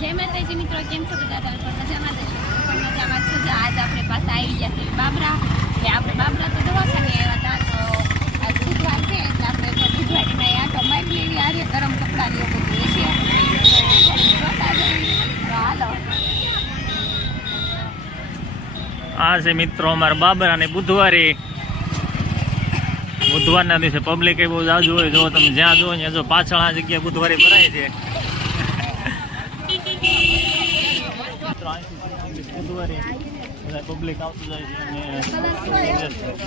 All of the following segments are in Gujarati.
જય માતાજી મિત્રો, કેમ છો બધા? મજામાં પણ મજામાં છો. આજ આપણે પાસે આવી ગયા છે બાબરા. આપણે બાબરા તો દવાખાને આવ્યા હતા, તો આજ બુધવાર છે એટલે આપણે બુધવારીમાં આટો મારી લેવી. આરે ગરમ કપડાં ને એવું બધું છે, હાલો. આ છે મિત્રો અમારા બાબરા અને બુધવારે. બુધવારના દિવસે પબ્લિક એ બહુ જાજુ હોય. જો તમે જ્યાં જુઓ ત્યાં જો પાછળ આ જગ્યા બુધવારે ભરાય છે. બુધવારે પબ્લિક આવતું જાય છે અને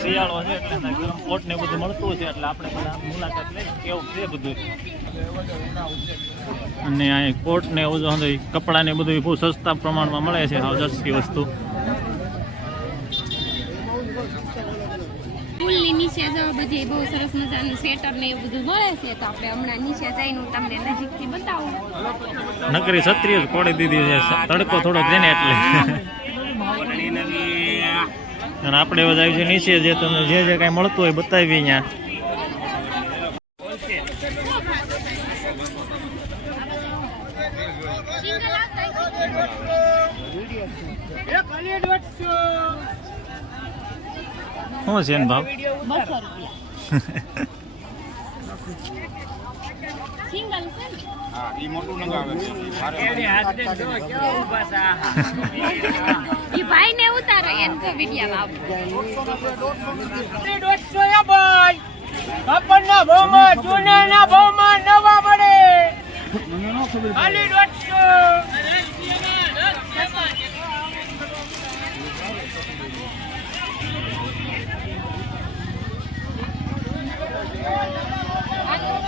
શિયાળો છે એટલે ગરમ કોટ ને બધું મળતું છે એટલે આપણે બધા મુલાકાત લઈએ કેવું છે બધું. અને આ કોટ ને એવું કપડાં ને બધું બહુ સસ્તા પ્રમાણમાં મળે છે, હાવ સસ્તી વસ્તુ. પુલની નીચે જો બધી બહુ સરસ મજાનું સ્વેટર ને એવું બધું મળે છે, તો આપણે હમણાં નીચે જઈને હું તમને નજીકથી બતાવું. નકરી છત્રી જ કોડી દીધી છે, તડકો થોડોક છે ને એટલે. અને આપણે બધા આવી છે નીચે, જે તમને જે કાંઈ મળતું હોય બતાવી અહીંયા. શું છે ભાવ? 200 રૂપિયા સિંગલ છે ને? હા, ઈ મોટું નંગાવે છે. ઈ ભાઈ ને ઉતારો એમ તો વિડિયામાં ભાઈ કપડના ભાવમાં જૂનાના ભાવમાં નવા મળે. ખાલી 150.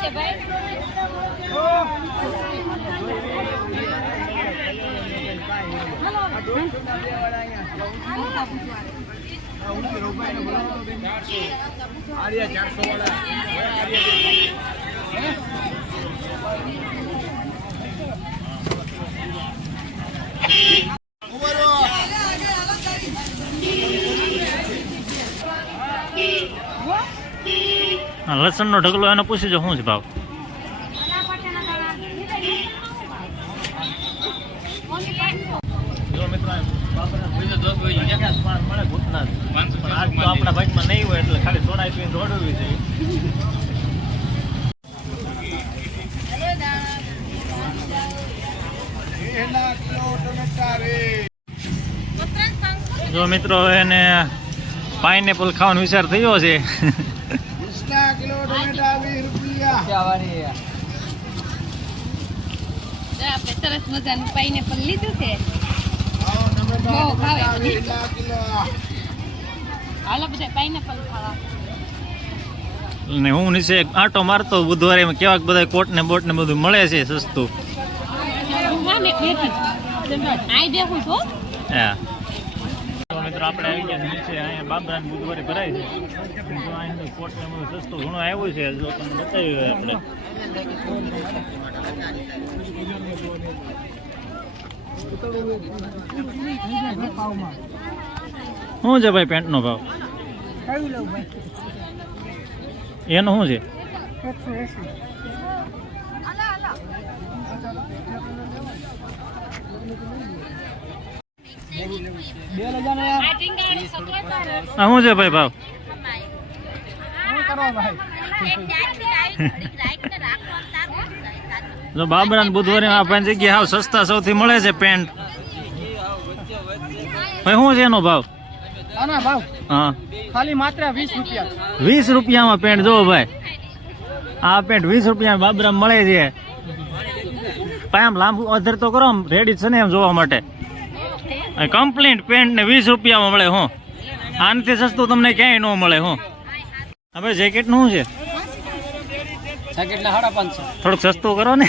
છે ભાઈ. લસણ નો ઢગલો એને પૂછી જો શું છે ભાવ? જો મિત્રો મળે ભૂતના, પણ આજ તો આપણા ભાગમાં નહીં હોય એટલે ખાલી સોડાઈ પીને દોડવી જોઈએ. જો મિત્રો એને પાઇનેપલ ખાવાનો વિચાર થયો છે. આપણે સરસ મજાનું પાઇનેપલ લીધું છે. બહુ ભાવે. હાલો બધા પાઇનેપલ ખાવા. અને હું નીચે આંટો મારતો બુધવારે કેવાક બધા કોટ ને બોટ ને બધું મળે છે સસ્તું. હા મિત્રો આપણે આવી ગયા નીચે, અહીંયા બાબરા બુધવારે ભરાય છે. જો અહીંયા કોટ ને બધું સસ્તું ઘણું આવ્યું છે, જો તમને બતાવ્યું આપણે. શું છે ભાઈ પેન્ટ નો ભાવ? એનું શું છે? શું છે ભાઈ ભાવ? જો બાબરા ને બુધવારે આ જગ્યાએ હાવ સસ્તા સૌથી મળે છે પેન્ટ. ભાઈ શું છે એનો ભાવ? હા, ખાલી માત્ર 20 રૂપિયા. 20 રૂપિયામાં પેન્ટ જો ભાઈ. આ પેન્ટ 20 રૂપિયામાં બાબરા મળે છે. પામ લાંબુ અધર તો કરો, રેડી છે ને એમ જોવા માટે. કમ્પ્લીટ પેન્ટ ને 20 રૂપિયામાં મળે. હું આનાથી સસ્તું તમને ક્યાંય ન મળે. હું હવે જેકેટ નું છે? થોડુંક સસ્તું કરો ને.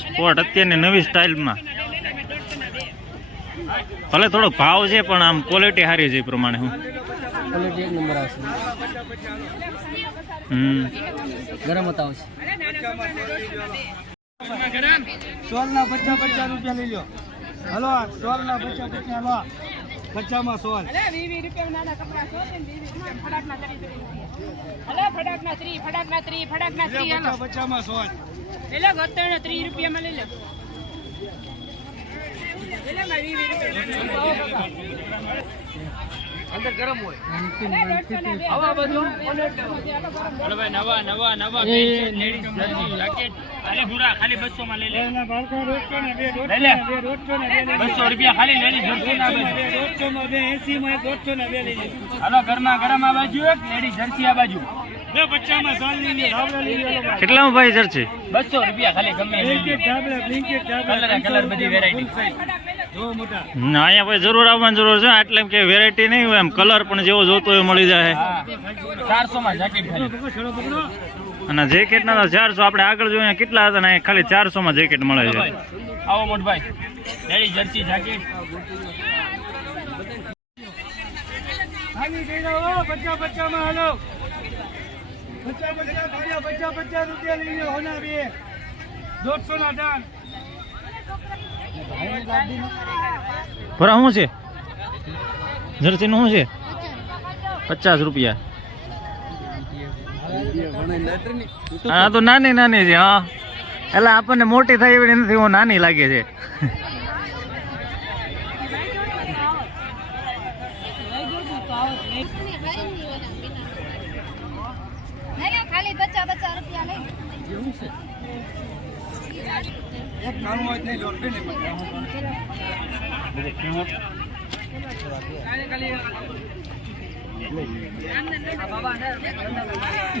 સ્પોર્ટ અત્યારની નવી સ્ટાઇલમાં ભલે થોડોક ભાવ છે પણ આમ ક્વોલિટી સારી છે એ પ્રમાણે. હું ગરમ હતા સ્ટોલ ના 50 રૂપિયા લઈ લો. હલો સ્ટોલ ના 50 લો. પચામાં 100 અરે 20 રૂપિયા નાના કપડા છો ને 20 રૂપિયા ફડાકના 30 રૂપિયા અલે ફડાકના 30 હાલો પચામાં 100 લઈ લો ગત્તણ 30 રૂપિયામાં લઈ લો લઈ લો માં 20 રૂપિયા અંદર ગરમ હોય આવા બધું અરે ભાઈ નવા એ લેડીઝ જર્સી જાકેટ અરે ભૂરા ખાલી 200 માં લઈ લે એના બાળકો રોટો ને બે લઈ લે. 200 રૂપિયા ખાલી લેડીઝ જર્સી ના બે 200 માં બે 80 માં 200 ના બે લઈ લે હાલો ગરમ આ બાજુ એક લેડીઝ જર્સી આ બાજુ બે 50 માં 100 લઈ લે ધાબળા લઈ લે કેટલામાં ભાઈ જર્સી? 200 રૂપિયા ખાલી ગમે એ લઈ લે. બ્લિંકેટ ધાબળા કલર બધી વેરાયટી જો મોટા ના, અહીંયા ભાઈ જરૂર આવવાની જરૂર છે. એટલે એમ કે વેરાયટી નહીં હોય, એમ કલર પણ જેવો જોતો હોય મળી જાય. હા 400 માં જાકેટ ખાલી છોડો પકડો અને જેકેટના તો 400. આપણે આગળ જોઈએ કેટલા હતા ને, ખાલી 400 માં જેકેટ મળે છે. આવો મોટભાઈ લેડીઝ જર્સી જાકેટ ખાલી દઈ દો 50 માં હાલો 50 રૂપિયા લઈ લે હોના બે 150 ના દાન ભરા શું છે જર્સી નું શું છે? 50 રૂપિયા. હા તો નાની છે. હા એટલે આપણને મોટી થાય એવી નથી, હું નાની લાગે છે. ખાલી 50 રૂપિયા લઈ એક કામ હોય નહીં લોટ ને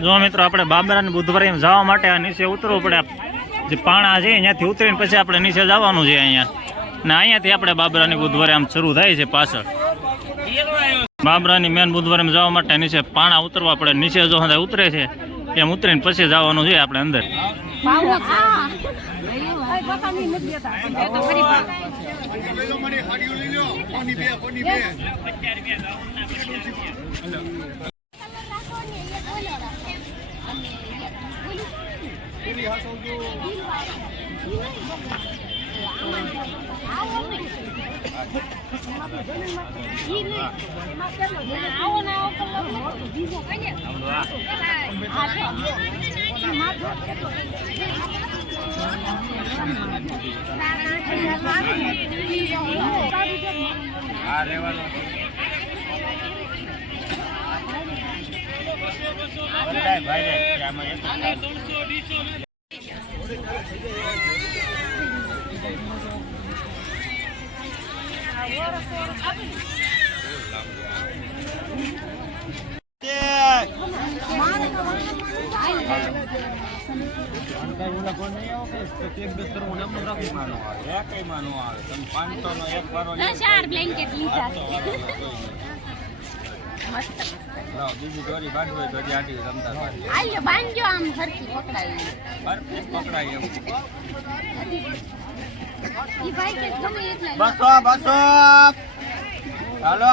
જો મિત્રો, આપણે બાબરાને બુધવારે એમ જવા માટે આ નીચે ઉતરવું પડે. જે પાણા છે અહીંયાથી ઉતરીને પછી આપણે નીચે જવાનું છે અહીંયા. ને અહીંયાથી આપણે બાબરાની બુધવારે આમ શરૂ થાય છે પાછળ. બાબરાની મેન બુધવારે જવા માટે નીચે પાણા ઉતરવા પડે. નીચે જો ઉતરે છે એમ ઉતરીને પછી જવાનું છે આપણે અંદર. ચાર બ્લેન્કેટ લીધા આલ્યો બાંધજો આમ સરખી પકડાય ઈ ભાઈ કે ગમે એટલા બસો હાલો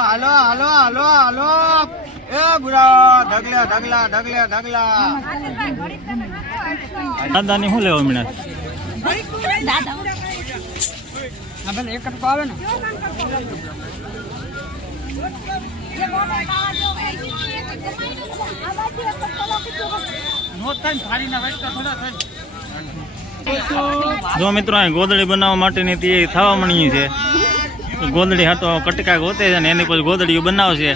એ બુરા ઢગલા દાદાની શું લેવા મળ્યા? દાદા આપણે એક ટકો આવે ને જો મિત્રો, અહીં ગોદડી બનાવવા માટેની તૈયારી થવા મળી છે. ગોદડી હાટો કટકા ગોતે છે ને એની પછી ગોદડીઓ બનાવશે.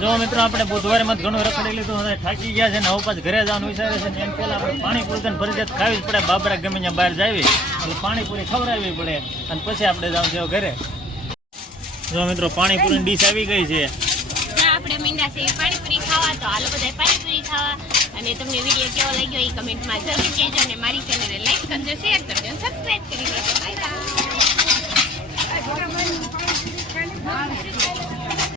જો મિત્રો, આપણે બુધવારે મત ઘણું રખડી લીધું, હવે થાકી ગયા છે ને હવે પાછું ઘરે જવાનું વિચારે છે. એમ પેલા આપણે પાણીપુરી ફરજિયાત ખાવી જ પડે. બાબરા ગમે ત્યાં બહાર જાવી એટલે પાણીપુરી ખવડાવવી પડે અને પછી આપણે જવાનું છે ઘરે. જો મિત્રો, પાણીપુરીની ડીશ આવી ગઈ છે. આપણે મીંડા છે પાણીપુરી ખાવા, તો હાલો બધા પાણીપુરી ખાવા. અને તમને વિડીયો કેવો લાગ્યો એ કમેન્ટમાં જરૂર કહેજો. અને મારી ચેનલને લાઈક કરજો, શેર કરજો અને સબસ્ક્રાઇબ કરી દેજો. Bye bye. આવે